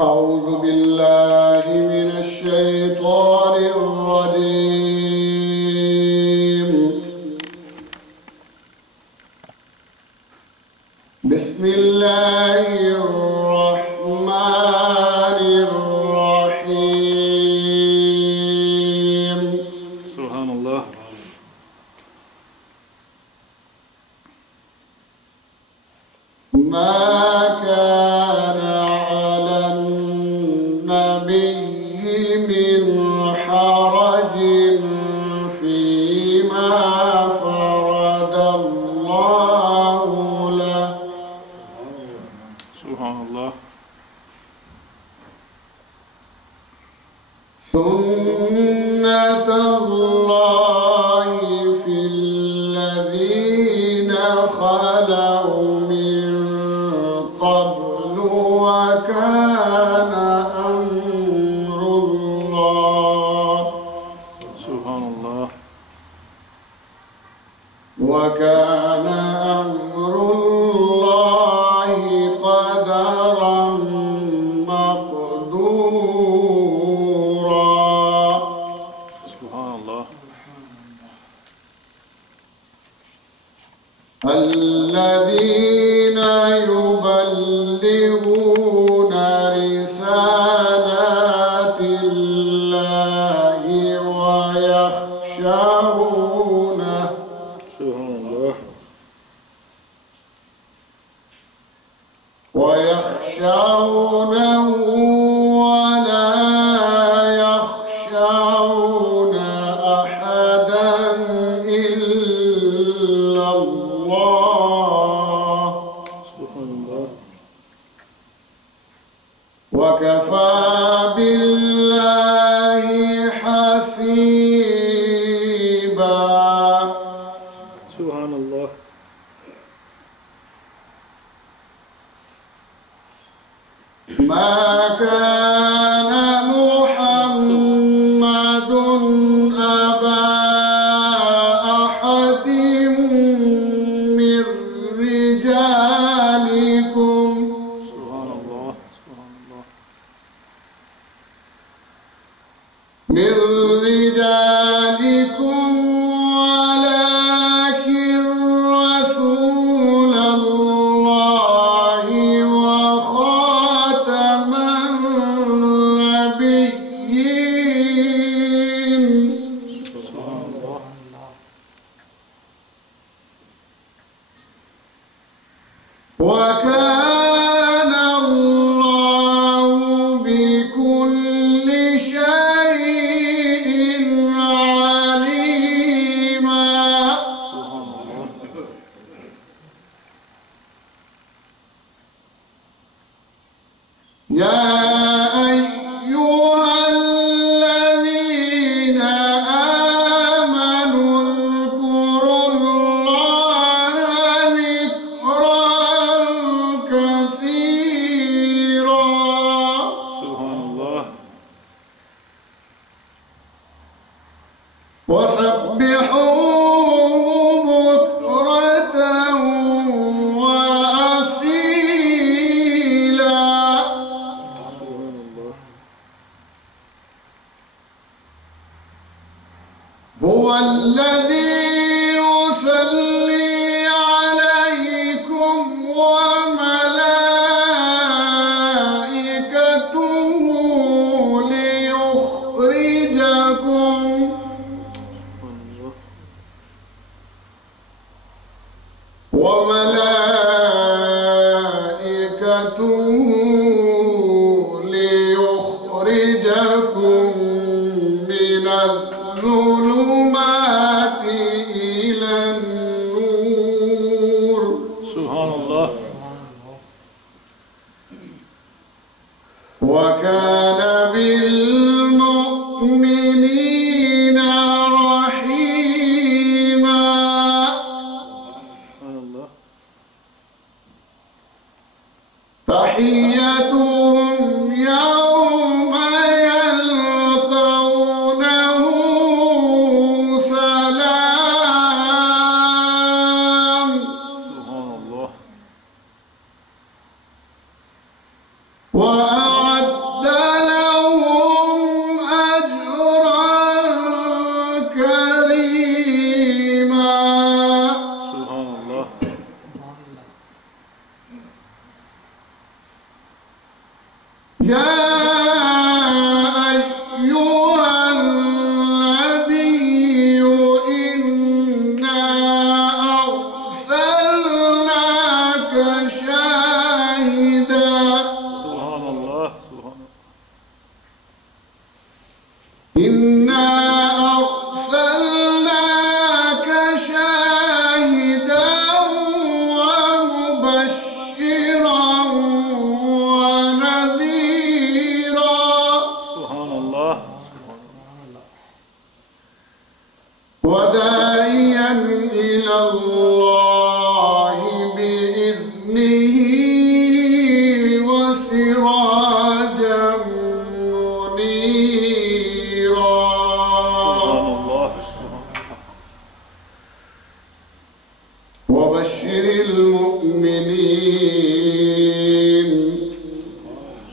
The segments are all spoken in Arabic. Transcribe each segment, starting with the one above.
أعوذ بالله من الشيطان الرجيم. بسم الله الرحمن الرحيم. سبحان الله. ما كان على النبي من حرج فيما فرض الله له. سبحان الله. سنة الله في الذين خلوا من قبل وكان أمر الله. سبحان الله. وكان أمر الله قدرا مقدورا. سبحان الله. الذين يبلغون رسالات الله ويخشونه. سبحان الله. ويخشونه ولا يخشون أحدا إلا الله. سبحان الله. وكفى بالله حسيبا. سبحان الله. ما كان محمد أبا أحد من رجالكم سبحان الله. سبحان الله. من رجالكم ولكن رسول الله وخاتم النبيين. سبحان الله. وكان الله بكل شيء عليما. سبحان الله. يا أيها الذين آمنوا اذكروا الله ذكرا كثيرا. سبحان الله. وسبحوه بكرة وأصيلا. سبحان الله. هو الذي يصلي عليكم وملائكته ليخرجكم سبحان الله. وملائكته ليخرجكم من الظلمات إلى النور. سبحان الله. وكان بالمؤمنين رحيما. سبحان الله. تحيتهم يوم يلقونه سلام. سبحان الله. وأعد يا أيها النبي إنا أرسلناك شاهدا سبحان الله. إنا أرسلناك شاهدا ومبشرا ونذيرا سبحان الله. وداعيا إلى الله بإذنه وسراجا منيرا سبحان الله. وبشر المؤمنين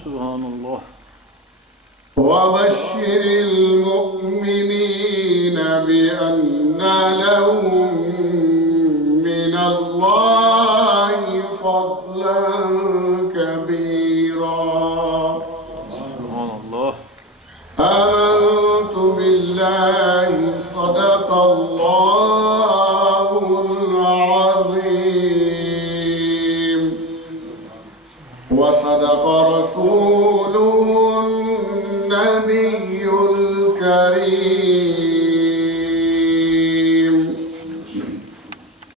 سبحان الله. وبشر المؤمنين بأن لهم من الله فضلا كبيرا سبحان الله. آمنت بالله صدق الله العظيم وصدق رسوله